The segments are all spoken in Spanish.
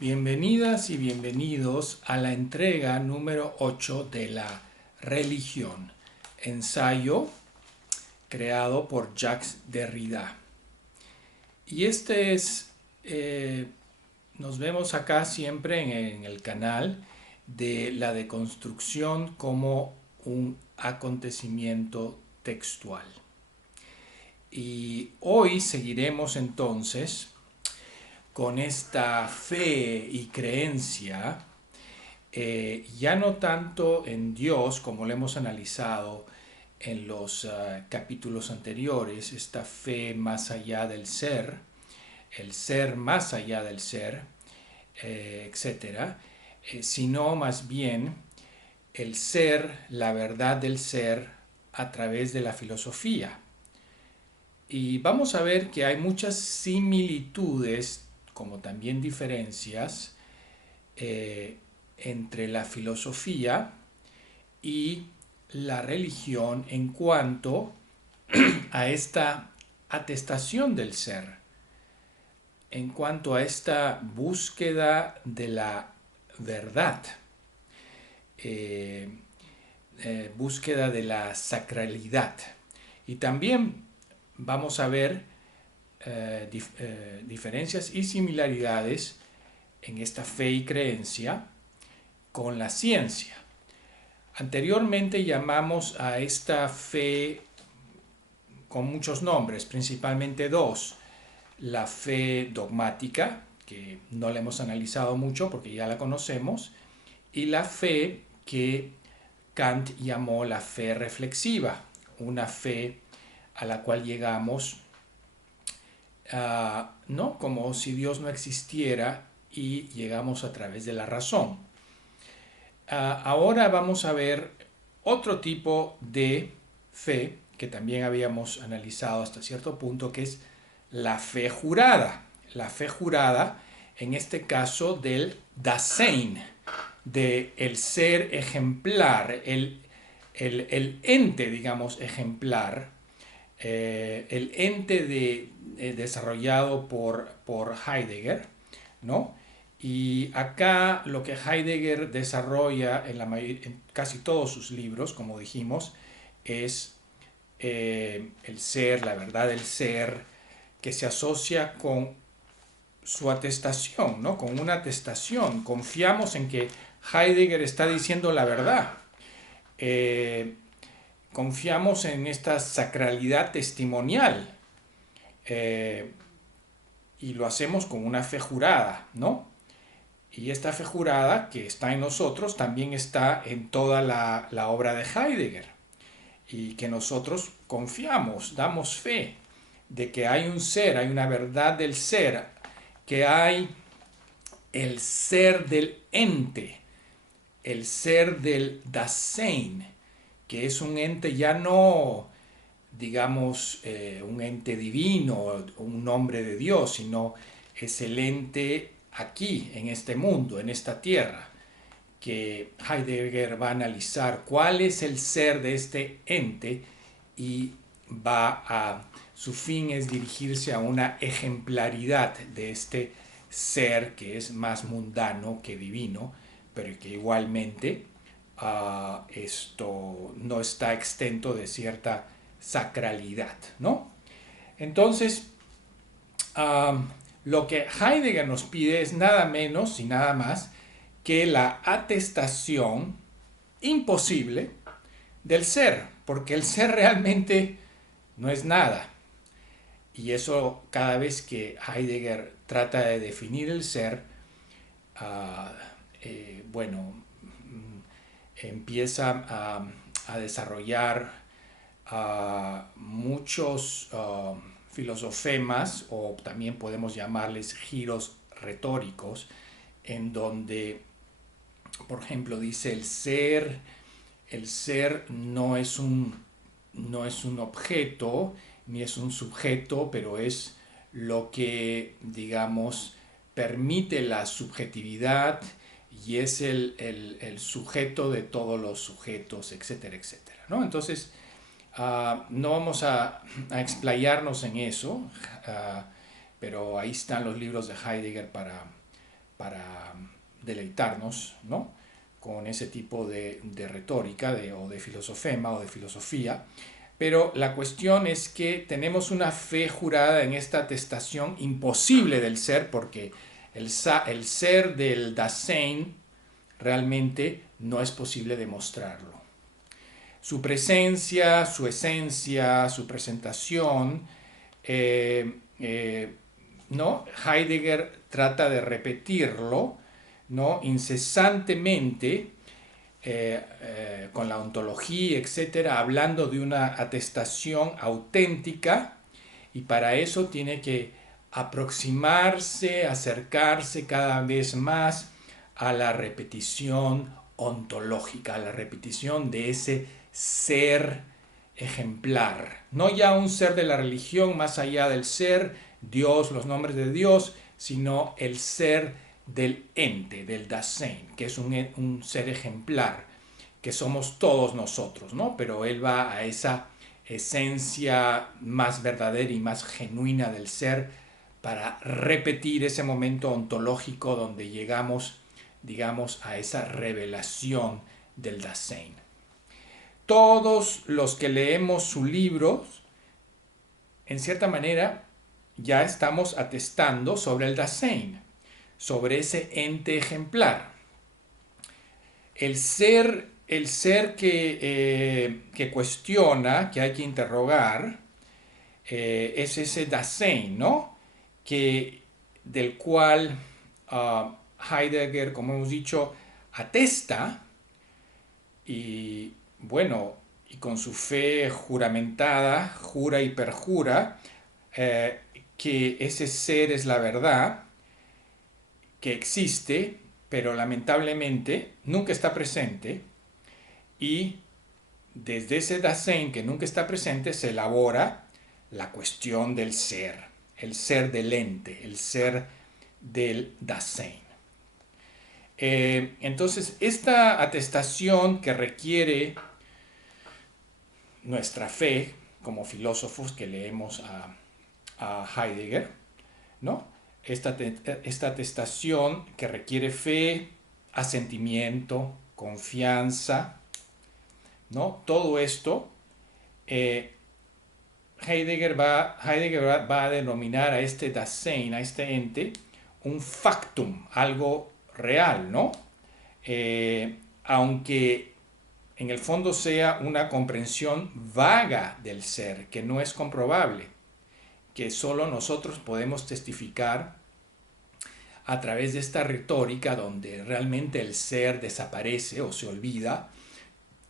Bienvenidas y bienvenidos a la entrega número 8 de la religión, ensayo creado por Jacques Derrida. Y nos vemos acá siempre en el canal de la deconstrucción como un acontecimiento textual. Y hoy seguiremos entonces con esta fe y creencia, ya no tanto en Dios como lo hemos analizado en los capítulos anteriores, esta fe más allá del ser, el ser más allá del ser, etcétera, sino más bien el ser, la verdad del ser a través de la filosofía. Y vamos a ver que hay muchas similitudes como también diferencias entre la filosofía y la religión en cuanto a esta atestación del ser, en cuanto a esta búsqueda de la verdad, eh, búsqueda de la sacralidad. Y también vamos a ver diferencias y similaridades en esta fe y creencia con la ciencia. Anteriormente llamamos a esta fe con muchos nombres, principalmente dos: la fe dogmática, que no la hemos analizado mucho porque ya la conocemos, y la fe que Kant llamó la fe reflexiva, una fe a la cual llegamos no como si Dios no existiera y llegamos a través de la razón. Ahora vamos a ver otro tipo de fe que también habíamos analizado hasta cierto punto, que es la fe jurada. La fe jurada, en este caso del Dasein, de el ser ejemplar, el ente, digamos, ejemplar, el ente desarrollado por Heidegger, ¿no? Y acá lo que Heidegger desarrolla en casi todos sus libros, como dijimos, es el ser, la verdad del ser, que se asocia con su atestación, ¿no? Con una atestación. Confiamos en que Heidegger está diciendo la verdad. Eh, Confiamos en esta sacralidad testimonial, eh, y lo hacemos con una fe jurada, ¿no? Y esta fe jurada que está en nosotros también está en toda la obra de Heidegger, y que nosotros confiamos, damos fe de que hay un ser, hay una verdad del ser, que hay el ser del ente, el ser del Dasein, que es un ente ya no, digamos, un ente divino, un nombre de Dios, sino es el ente aquí, en este mundo, en esta tierra, que Heidegger va a analizar cuál es el ser de este ente, y su fin es dirigirse a una ejemplaridad de este ser que es más mundano que divino, pero que igualmente esto no está exento de cierta sacralidad, ¿no? Entonces, lo que Heidegger nos pide es nada menos y nada más que la atestación imposible del ser, porque el ser realmente no es nada. Y eso, cada vez que Heidegger trata de definir el ser, uh, bueno, empieza a desarrollar muchos filosofemas, o también podemos llamarles giros retóricos, en donde, por ejemplo, dice el ser no es un objeto ni es un sujeto, pero es lo que, digamos, permite la subjetividad, y es el sujeto de todos los sujetos, etcétera, etcétera, ¿no? Entonces, no vamos a explayarnos en eso, pero ahí están los libros de Heidegger para deleitarnos, ¿no? Con ese tipo de retórica o de filosofema o de filosofía. Pero la cuestión es que tenemos una fe jurada en esta atestación imposible del ser, porque el ser del Dasein realmente no es posible demostrarlo. Su presencia, su esencia, su presentación, ¿no? Heidegger trata de repetirlo, ¿no? Incesantemente, con la ontología, etcétera, hablando de una atestación auténtica, y para eso tiene que aproximarse, acercarse cada vez más a la repetición ontológica, a la repetición de ese ser ejemplar. No ya un ser de la religión más allá del ser, Dios, los nombres de Dios, sino el ser del ente, del Dasein, que es un ser ejemplar, que somos todos nosotros, ¿no? Pero él va a esa esencia más verdadera y más genuina del ser para repetir ese momento ontológico donde llegamos, digamos, a esa revelación del Dasein. Todos los que leemos su libro, en cierta manera, ya estamos atestando sobre el Dasein, sobre ese ente ejemplar. El ser que cuestiona, que hay que interrogar, es ese Dasein, ¿no? Del cual Heidegger, como hemos dicho, atesta y, bueno, y con su fe juramentada, jura y perjura, que ese ser es la verdad, que existe, pero lamentablemente nunca está presente, y desde ese Dasein que nunca está presente se elabora la cuestión del ser, el ser del ente, el ser del Dasein. Entonces, esta atestación que requiere nuestra fe, como filósofos que leemos a Heidegger, ¿no? Esta atestación que requiere fe, asentimiento, confianza, ¿no? Todo esto, Heidegger va a denominar a este Dasein, a este ente, un factum, algo real, ¿no? Aunque en el fondo sea una comprensión vaga del ser, que no es comprobable, que solo nosotros podemos testificar a través de esta retórica donde realmente el ser desaparece o se olvida,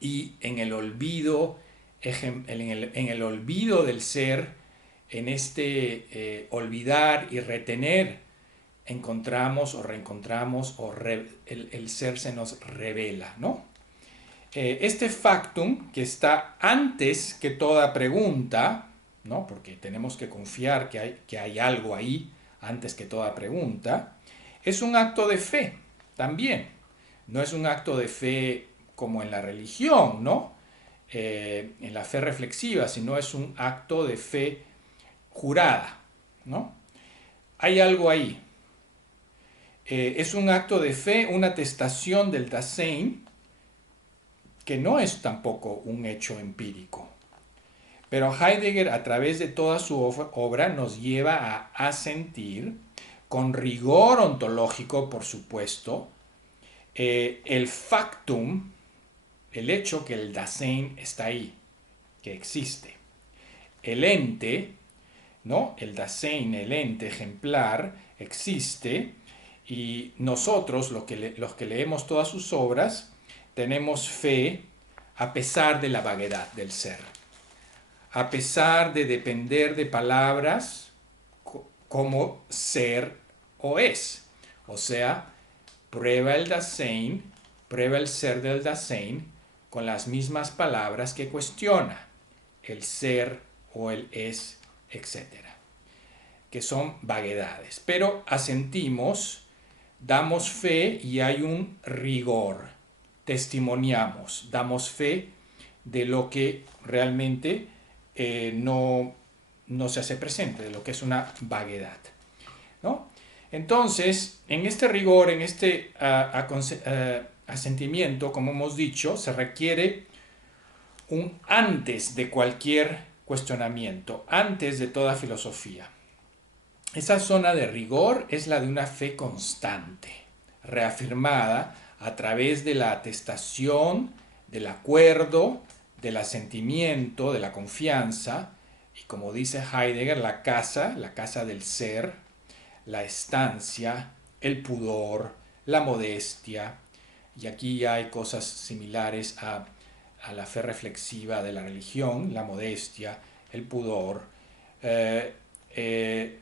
y en el olvido, en el olvido del ser, en este olvidar y retener, encontramos o reencontramos o el ser se nos revela, ¿no? Este factum que está antes que toda pregunta, ¿no? Porque tenemos que confiar que hay algo ahí antes que toda pregunta, es un acto de fe también. No es un acto de fe como en la religión, ¿no? En la fe reflexiva, sino es un acto de fe jurada, ¿no? Hay algo ahí. Es un acto de fe, una atestación del Dasein, que no es tampoco un hecho empírico. Pero Heidegger, a través de toda su obra, nos lleva a asentir, con rigor ontológico, por supuesto, el factum, el hecho que el Dasein está ahí, que existe. El ente, ¿no? El Dasein, el ente ejemplar, existe, y nosotros, los que leemos todas sus obras, tenemos fe a pesar de la vaguedad del ser, a pesar de depender de palabras como ser o es. O sea, prueba el Dasein, prueba el ser del Dasein con las mismas palabras que cuestiona, el ser o el es, etc. Que son vaguedades. Pero asentimos, damos fe y hay un rigor. Testimoniamos, damos fe de lo que realmente no se hace presente, de lo que es una vaguedad, ¿no? Entonces, en este rigor, en este asentimiento, como hemos dicho, se requiere un antes de cualquier cuestionamiento, antes de toda filosofía. Esa zona de rigor es la de una fe constante, reafirmada a través de la atestación, del acuerdo, del asentimiento, de la confianza, y como dice Heidegger, la casa del ser, la estancia, el pudor, la modestia, y aquí hay cosas similares a la fe reflexiva de la religión, la modestia, el pudor, eh, eh,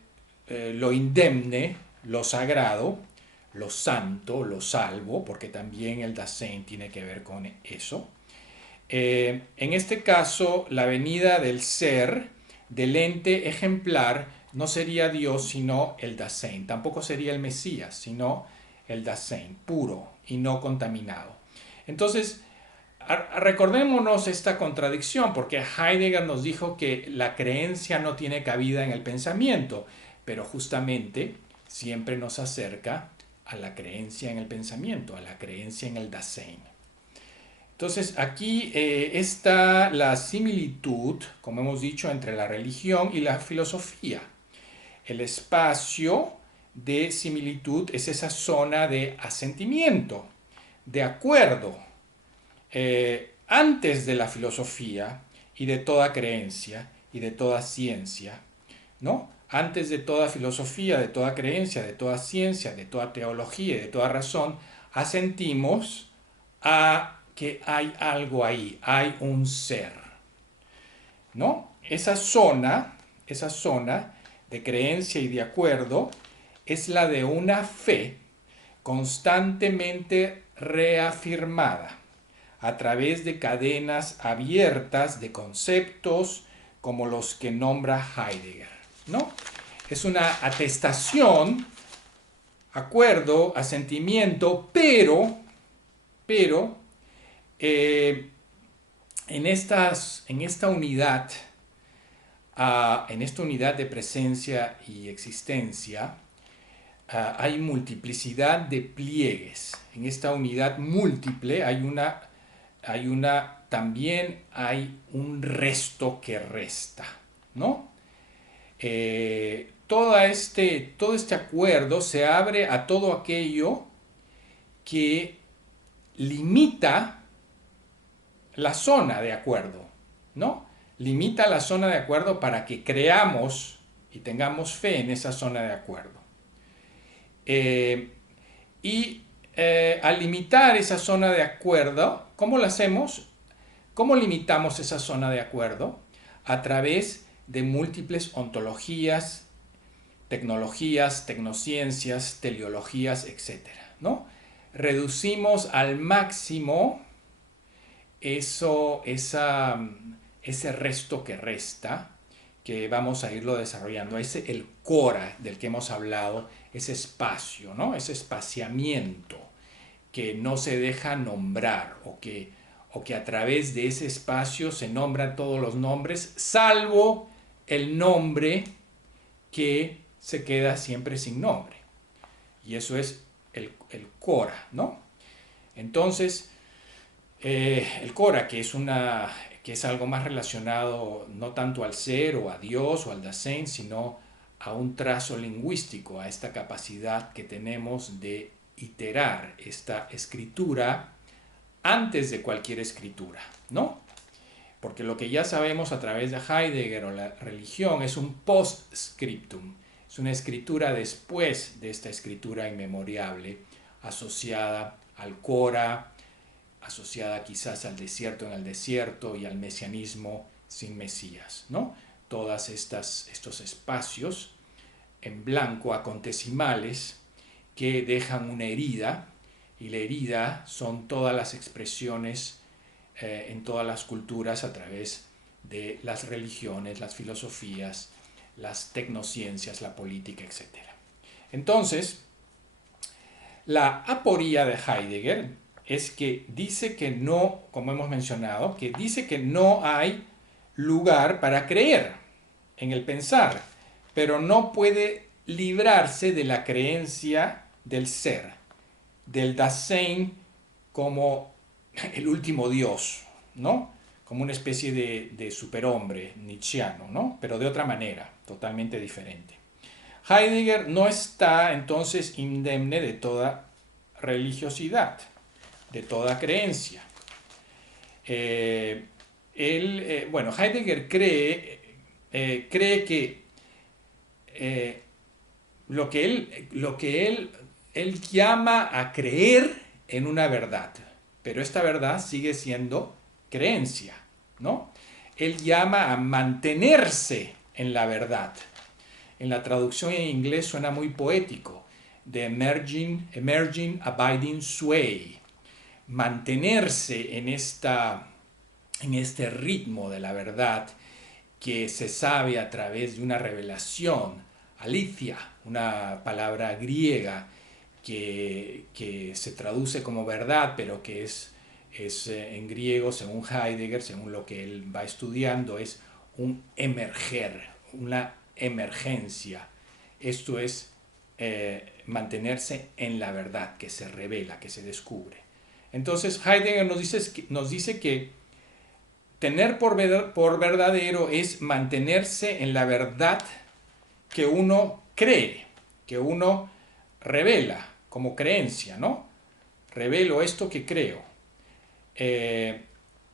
lo indemne, lo sagrado, lo santo, lo salvo, porque también el Dasein tiene que ver con eso. En este caso, la venida del ser, del ente ejemplar, no sería Dios sino el Dasein. Tampoco sería el Mesías, sino el Dasein, puro y no contaminado. Entonces, recordémonos esta contradicción, porque Heidegger nos dijo que la creencia no tiene cabida en el pensamiento, pero justamente siempre nos acerca a la creencia en el pensamiento, a la creencia en el Dasein. Entonces aquí está la similitud, como hemos dicho, entre la religión y la filosofía. El espacio de similitud es esa zona de asentimiento, de acuerdo, antes de la filosofía y de toda creencia y de toda ciencia, ¿no? Antes de toda filosofía, de toda creencia, de toda ciencia, de toda teología y de toda razón, asentimos a que hay algo ahí, hay un ser, ¿no? Esa zona de creencia y de acuerdo es la de una fe constantemente reafirmada a través de cadenas abiertas de conceptos como los que nombra Heidegger, ¿no? Es una atestación, acuerdo, asentimiento, pero en esta unidad, en esta unidad de presencia y existencia, hay multiplicidad de pliegues. En esta unidad múltiple también hay un resto que resta, ¿no? Todo este acuerdo se abre a todo aquello que limita la zona de acuerdo, ¿no? Limita la zona de acuerdo para que creamos y tengamos fe en esa zona de acuerdo. Al limitar esa zona de acuerdo, ¿cómo lo hacemos? ¿Cómo limitamos esa zona de acuerdo? A través de múltiples ontologías, tecnologías, tecnociencias, teleologías, etc., ¿no? Reducimos al máximo ese resto que resta, que vamos a irlo desarrollando, el cora del que hemos hablado, ese espacio, ¿no? Ese espaciamiento que no se deja nombrar o que a través de ese espacio se nombran todos los nombres, salvo el nombre que se queda siempre sin nombre. Y eso es el cora, ¿no? Entonces, el cora, que es algo más relacionado no tanto al ser o a Dios o al Dasein, sino a un trazo lingüístico, a esta capacidad que tenemos de iterar esta escritura antes de cualquier escritura, ¿no? Porque lo que ya sabemos a través de Heidegger o la religión es un postscriptum, es una escritura después de esta escritura inmemoriable, asociada al cora, asociada quizás al desierto en el desierto y al mesianismo sin Mesías, ¿no? Todos estos espacios en blanco, acontecimales, que dejan una herida, y la herida son todas las expresiones en todas las culturas a través de las religiones, las filosofías, las tecnociencias, la política, etc. Entonces, la aporía de Heidegger es que dice que no, como hemos mencionado, que dice que no hay lugar para creer en el pensar, pero no puede librarse de la creencia del ser, del Dasein como el último Dios, ¿no? Como una especie de superhombre nietzscheano, ¿no? Pero de otra manera, totalmente diferente. Heidegger no está entonces indemne de toda religiosidad, de toda creencia. Bueno, Heidegger cree que él llama a creer en una verdad, pero esta verdad sigue siendo creencia, ¿no? Él llama a mantenerse en la verdad. En la traducción en inglés suena muy poético, the emerging abiding sway, mantenerse en este ritmo de la verdad que se sabe a través de una revelación, aletheia, una palabra griega que se traduce como verdad, pero que es en griego, según Heidegger, según lo que él va estudiando, es un emerger, una emergencia. Esto es mantenerse en la verdad que se revela, que se descubre. Entonces Heidegger nos dice que tener por verdadero es mantenerse en la verdad que uno cree, que uno revela como creencia, ¿no? Revelo esto que creo.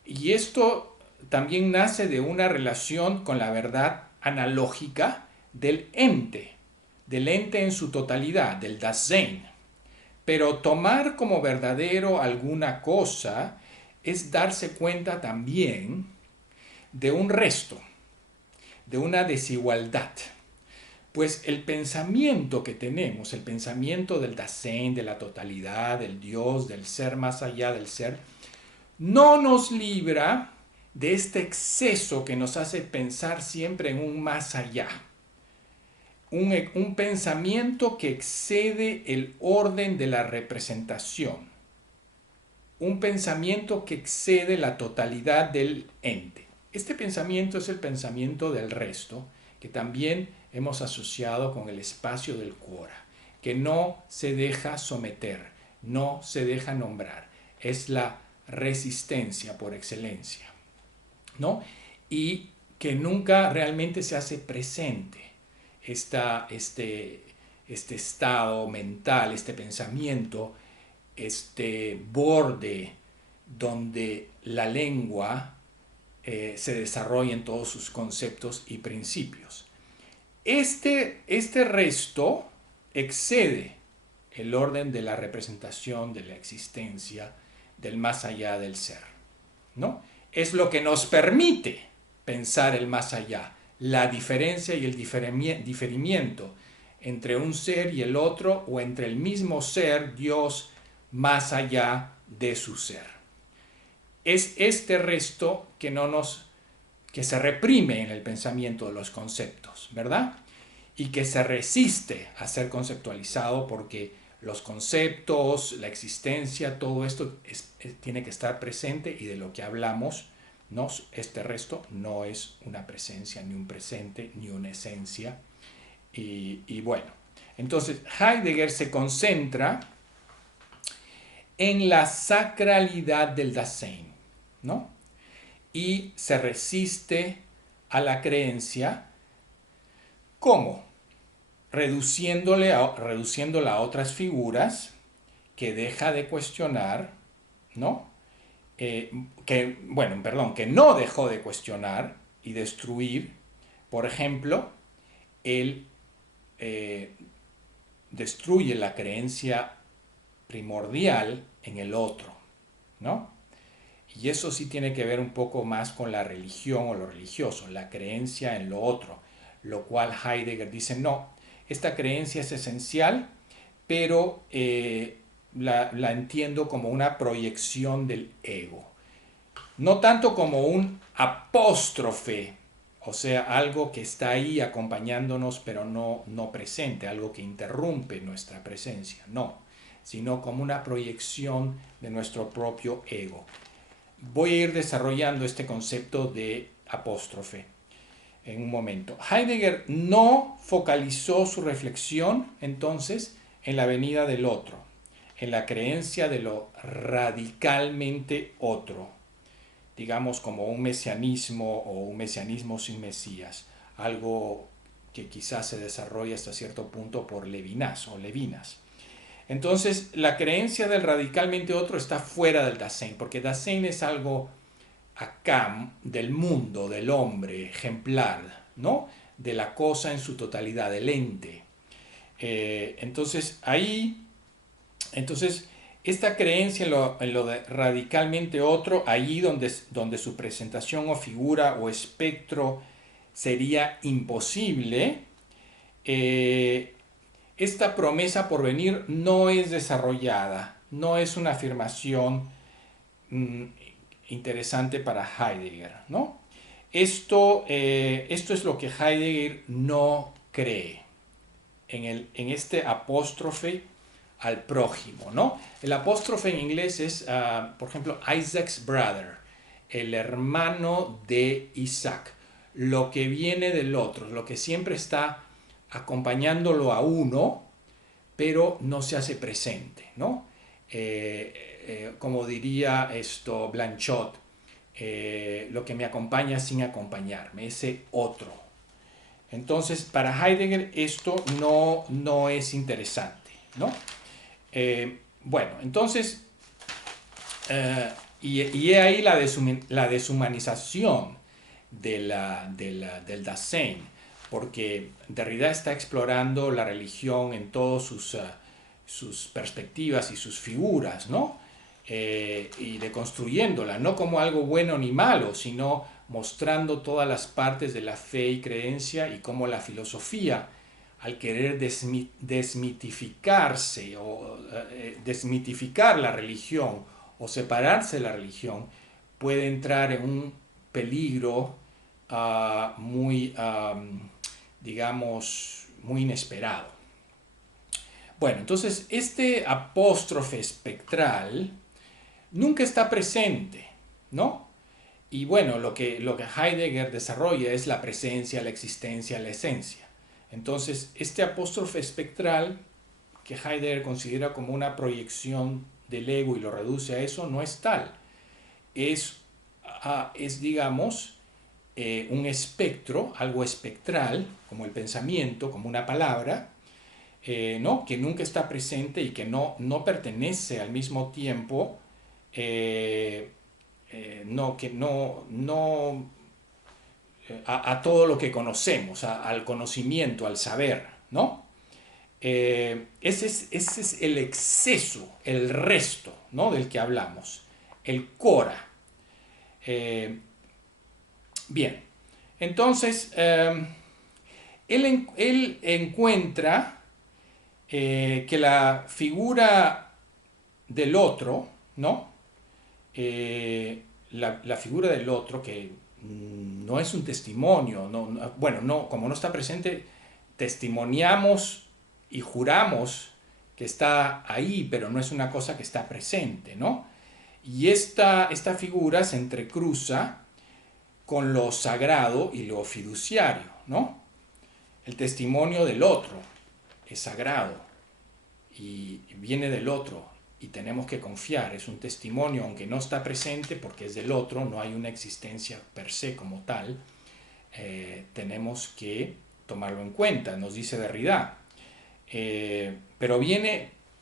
Y esto también nace de una relación con la verdad analógica del ente en su totalidad, del Dasein. Pero tomar como verdadero alguna cosa es darse cuenta también de un resto, de una desigualdad. Pues el pensamiento que tenemos, el pensamiento del Dasein, de la totalidad, del Dios, del ser más allá del ser, no nos libra de este exceso que nos hace pensar siempre en un más allá. Un pensamiento que excede el orden de la representación. Un pensamiento que excede la totalidad del ente. Este pensamiento es el pensamiento del resto, que también hemos asociado con el espacio del quora, que no se deja someter, no se deja nombrar. Es la resistencia por excelencia, ¿no? Y que nunca realmente se hace presente este estado mental, este pensamiento, este borde donde la lengua se desarrolla en todos sus conceptos y principios. Este resto excede el orden de la representación, de la existencia, del más allá del ser, ¿no? Es lo que nos permite pensar el más allá, la diferencia y el diferimiento entre un ser y el otro, o entre el mismo ser, Dios, más allá de su ser. Es este resto que se reprime en el pensamiento de los conceptos, ¿verdad? Y que se resiste a ser conceptualizado porque los conceptos, la existencia, todo esto tiene que estar presente, y de lo que hablamos, ¿no? Este resto no es una presencia, ni un presente, ni una esencia. Y bueno, entonces Heidegger se concentra en la sacralidad del Dasein, ¿no? Y se resiste a la creencia. ¿Cómo? Reduciéndola a otras figuras que deja de cuestionar, ¿no? Que no dejó de cuestionar y destruir. Por ejemplo, él destruye la creencia primordial en el otro, ¿no? Y eso sí tiene que ver un poco más con la religión o lo religioso, la creencia en lo otro, lo cual Heidegger dice, no, esta creencia es esencial, pero la entiendo como una proyección del ego, no tanto como un apóstrofe, o sea, algo que está ahí acompañándonos pero no presente, algo que interrumpe nuestra presencia, no, sino como una proyección de nuestro propio ego. Voy a ir desarrollando este concepto de apóstrofe. en un momento. Heidegger no focalizó su reflexión entonces en la venida del otro, en la creencia de lo radicalmente otro, digamos como un mesianismo o un mesianismo sin Mesías, algo que quizás se desarrolla hasta cierto punto por Levinas o Levinas. Entonces, la creencia del radicalmente otro está fuera del Dasein, porque Dasein es algo acá del mundo, del hombre ejemplar, ¿no? De la cosa en su totalidad, del ente. Entonces, esta creencia en lo de radicalmente otro, ahí donde su presentación o figura o espectro sería imposible, esta promesa por venir no es desarrollada, no es una afirmación interesante para Heidegger, ¿no? Esto es lo que Heidegger no cree en este apóstrofe al prójimo, ¿no? El apóstrofe en inglés es, por ejemplo, Isaac's brother, el hermano de Isaac, lo que viene del otro, lo que siempre está acompañándolo a uno, pero no se hace presente, ¿no? Como diría esto Blanchot, lo que me acompaña sin acompañarme, ese otro. Entonces, para Heidegger esto no es interesante, ¿no? Bueno, entonces, y ahí la deshumanización del Dasein, porque Derrida está explorando la religión en todas sus perspectivas y sus figuras, ¿no? Y deconstruyéndola, no como algo bueno ni malo, sino mostrando todas las partes de la fe y creencia y cómo la filosofía, al querer desmitificarse o desmitificar la religión o separarse de la religión, puede entrar en un peligro muy, digamos, muy inesperado. Bueno, entonces este apóstrofe espectral nunca está presente, ¿no? Y bueno, lo que Heidegger desarrolla es la presencia, la existencia, la esencia. Entonces, este apóstrofe espectral, que Heidegger considera como una proyección del ego y lo reduce a eso, no es tal. Es digamos, un espectro, algo espectral, como el pensamiento, como una palabra, ¿no? Que nunca está presente y que no pertenece al mismo tiempo, a todo lo que conocemos, al conocimiento, al saber, ¿no? Ese es el exceso, el resto, ¿no? Del que hablamos, el cora. Bien, entonces él encuentra que la figura del otro, ¿no? La figura del otro que no es un testimonio, como no está presente, testimoniamos y juramos que está ahí, pero no es una cosa que está presente, ¿no? Y esta figura se entrecruza con lo sagrado y lo fiduciario, ¿no? El testimonio del otro es sagrado y viene del otro y tenemos que confiar, es un testimonio aunque no está presente porque es del otro, no hay una existencia per se como tal, tenemos que tomarlo en cuenta, nos dice Derrida. Pero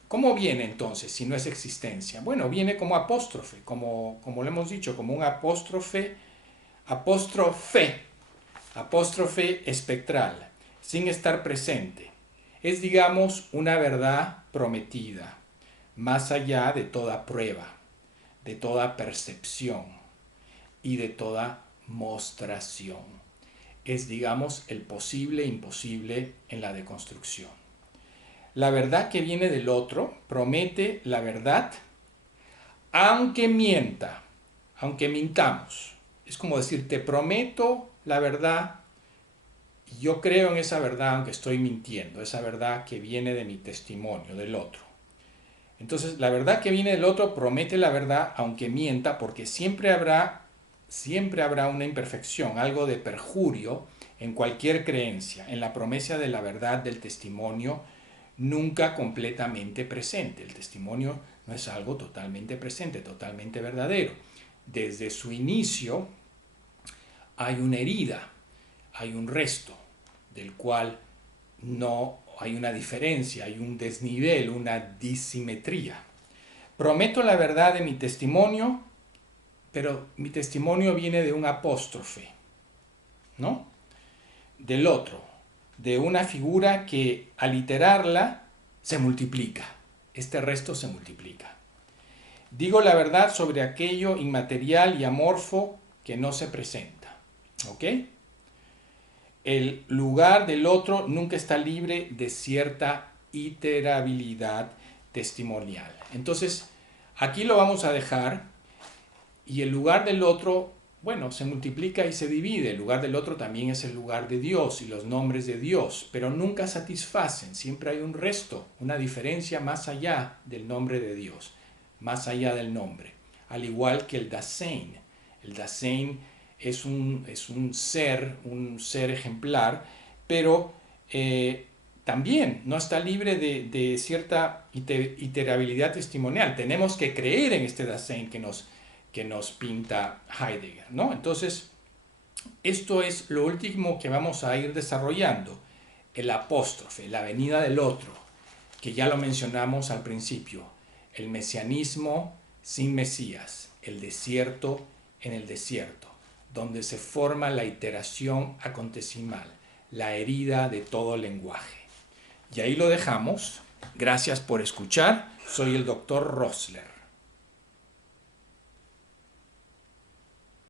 ¿cómo viene entonces si no es existencia? Bueno, viene como apóstrofe, como lo hemos dicho, como un apóstrofe espectral, sin estar presente. Es, digamos, una verdad prometida, más allá de toda prueba, de toda percepción y de toda mostración. Es, digamos, el posible e imposible en la deconstrucción. La verdad que viene del otro promete la verdad, aunque mienta, aunque mintamos. Es como decir, te prometo la verdad, y yo creo en esa verdad aunque estoy mintiendo, esa verdad que viene de mi testimonio, del otro. Entonces, la verdad que viene del otro promete la verdad aunque mienta, porque siempre habrá una imperfección, algo de perjurio en cualquier creencia, en la promesa de la verdad del testimonio, nunca completamente presente. El testimonio no es algo totalmente presente, totalmente verdadero. Desde su inicio hay una herida, hay un resto, del cual no hay una diferencia, hay un desnivel, una disimetría. Prometo la verdad de mi testimonio, pero mi testimonio viene de un apóstrofe, ¿no? Del otro, de una figura que al iterarla se multiplica. Este resto se multiplica. Digo la verdad sobre aquello inmaterial y amorfo que no se presenta. ¿Ok? El lugar del otro nunca está libre de cierta iterabilidad testimonial. Entonces, aquí lo vamos a dejar y el lugar del otro, bueno, se multiplica y se divide. El lugar del otro también es el lugar de Dios y los nombres de Dios, pero nunca satisfacen. Siempre hay un resto, una diferencia más allá del nombre de Dios, más allá del nombre. Al igual que el Dasein. El Dasein es un ser ejemplar, pero también no está libre de cierta iterabilidad testimonial. Tenemos que creer en este Dasein que nos pinta Heidegger, ¿no? Entonces, esto es lo último que vamos a ir desarrollando, el apóstrofe, la venida del otro, que ya lo mencionamos al principio, el mesianismo sin Mesías, el desierto en el desierto, donde se forma la iteración acontecimal, la herida de todo lenguaje. Y ahí lo dejamos. Gracias por escuchar. Soy el Dr. Rossler.